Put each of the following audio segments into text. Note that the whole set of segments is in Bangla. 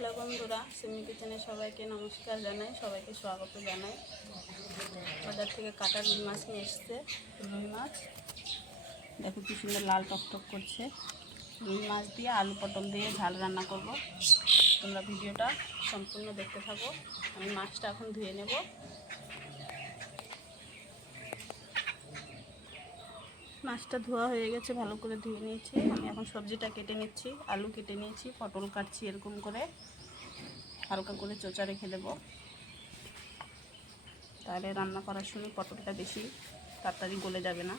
হ্যালো বন্ধুরা, সিমি কিচেনে সবাইকে নমস্কার জানাই, সবাইকে স্বাগত জানাই। বাজার থেকে কাটা রুই মাছ নিয়ে এসছে। রুই মাছ দেখো কি সুন্দর লাল টকটক করছে। রুই মাছ দিয়ে আলু পটল দিয়ে ঝাল রান্না করব। তোমরা ভিডিওটা সম্পূর্ণ দেখতে থাকো। আমি মাছটা এখন ধুয়ে নেব। মাছটা ধোয়া হয়ে গেছে, ভালো করে ধুয়ে নিয়েছি। আমি এখন সবজিটা কেটে নিচ্ছি। আলু কেটে নিয়েছি, পটল কাটছি এরকম করে, হালকা করে চোচা রেখে দেবো। তাহলে রান্না করার সময় পটলটা বেশি তাড়াতাড়ি গলে যাবে না।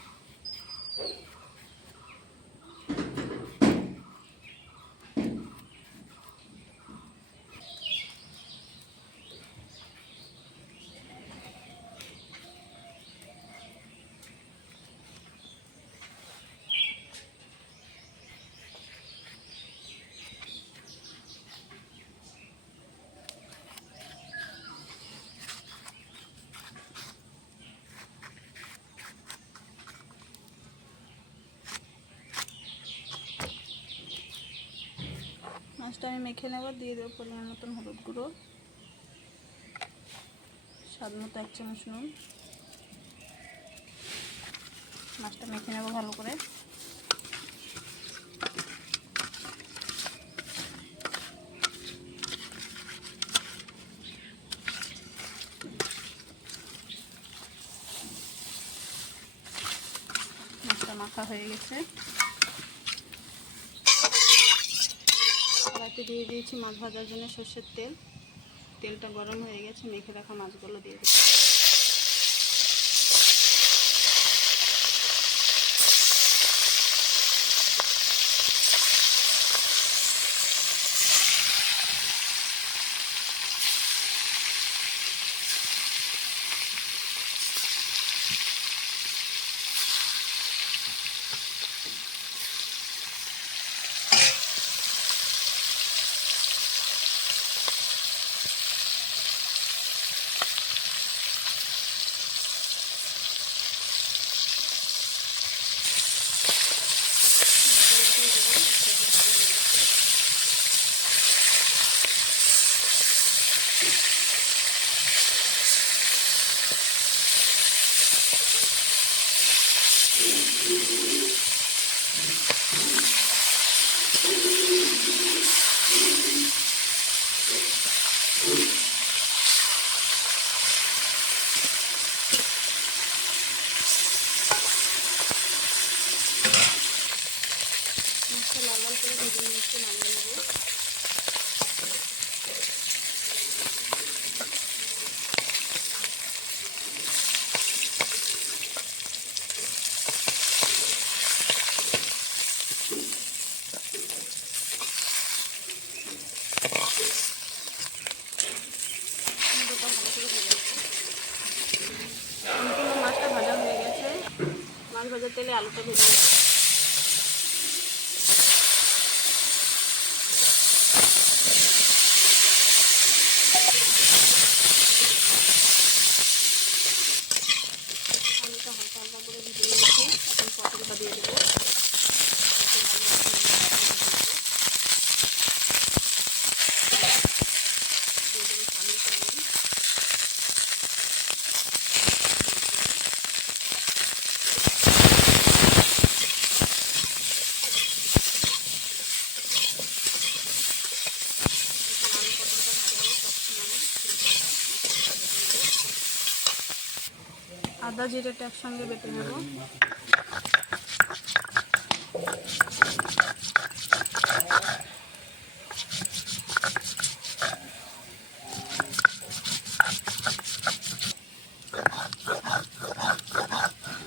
মাছটা আমি মেখে নেব। দিয়ে দেবো পরিমাণ মতন হলুদ গুঁড়ো, স্বাদ মতো 1 চামচ নুন। মাছটা মেখে নেব ভালো করে। মাছটা মাখা হয়ে গেছে। কড়াইতে দিয়ে দিয়েছি মাছ ভাজার জন্য সর্ষের তেল। তেলটা গরম হয়ে গেছে, মেখে রাখা মাছগুলো দিয়ে দিচ্ছি। মাছটা লাল লাল করে ভেজে নিচ্ছি, নামিয়ে নেব। সম্পূর্ণ মাছটা ভাজা হয়ে গেছে। মাছ ভাজার তেলে আলুটা ভেজে নেব। আলুটা হালকা হালকা করে ভেজে নিয়েছি। এখন পটলটা দিয়ে দেবো। আদা জিরেটা একসঙ্গে বেটে নেব।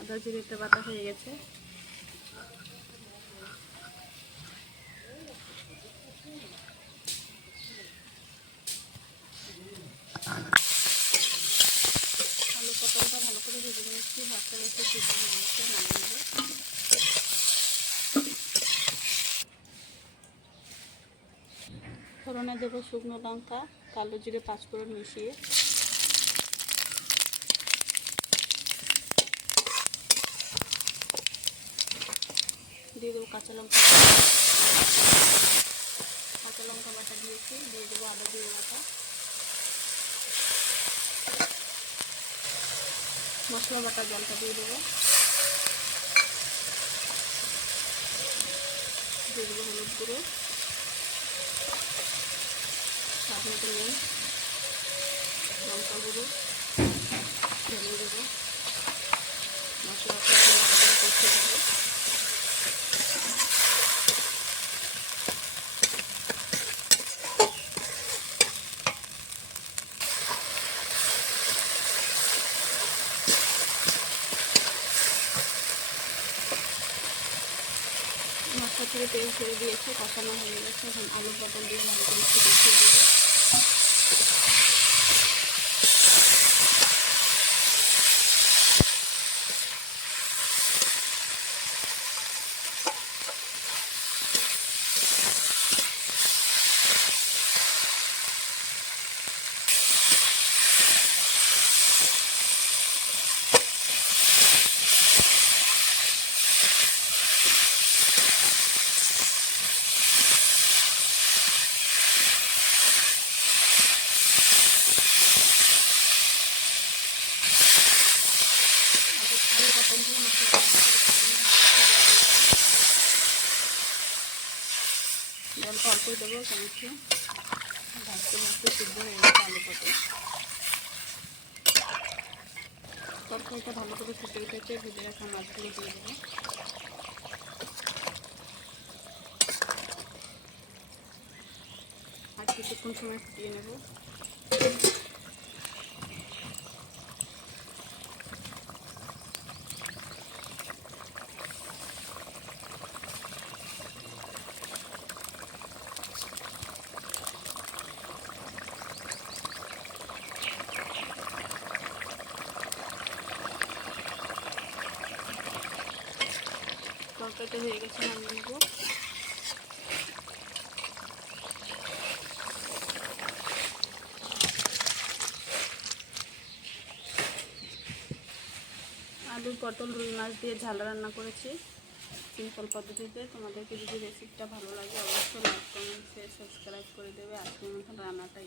আদা জিরেটা বাটা হয়ে গেছে। আলু পটলটা ভালো করে ভেজে নিচ্ছি। ভাতটা রেখে সিদ্ধ হয়ে গেছে, নামিয়ে নেব। ফোড়নে দেবো শুকনো লঙ্কা, কালো জিরে, 5 ফোড়ন মিশিয়ে। দিয়ে দেবো কাঁচা লঙ্কা লঙ্কা বাটা দিয়েছি, দিয়ে দেবো আদা দিয়ে বাটা। মশলা বাটা জলটা দিয়ে দেবো, দিয়ে দেবো হলুদ গুঁড়ো, স্বাদ মতো নুন, লঙ্কা গুঁড়ো, ধনে দেবো, মশলাটা কষিয়ে দেবো। মশলা থেকে তেল ছেড়ে দিয়েছে, কষানো হয়ে গেছে। এখন আলু পটল দিয়ে ভালো করে একটু কষিয়ে দেবো। জলটা অল্পই দেবো, চামচে ভাজতে ভাজতে সিদ্ধ হয়ে গেছে আলু পটল। তরকারিটা ভালো করে ফুটে উঠেছে, ভেজে রাখা মাছগুলো দিয়ে দেবো। আর কিছুক্ষণ সময় ফুটিয়ে নেব। তরকারিটা হয়ে গেছে, নামিয়ে নেব। আলু পটল রুই মাছ দিয়ে ঝাল রান্না করেছি সিম্পল পদ্ধতিতে। তোমাদেরকে যদি রেসিপিটা ভালো লাগে অবশ্যই লাইক কমেন্ট শেয়ার সাবস্ক্রাইব করে দেবে। আজকের মতন রান্নাটা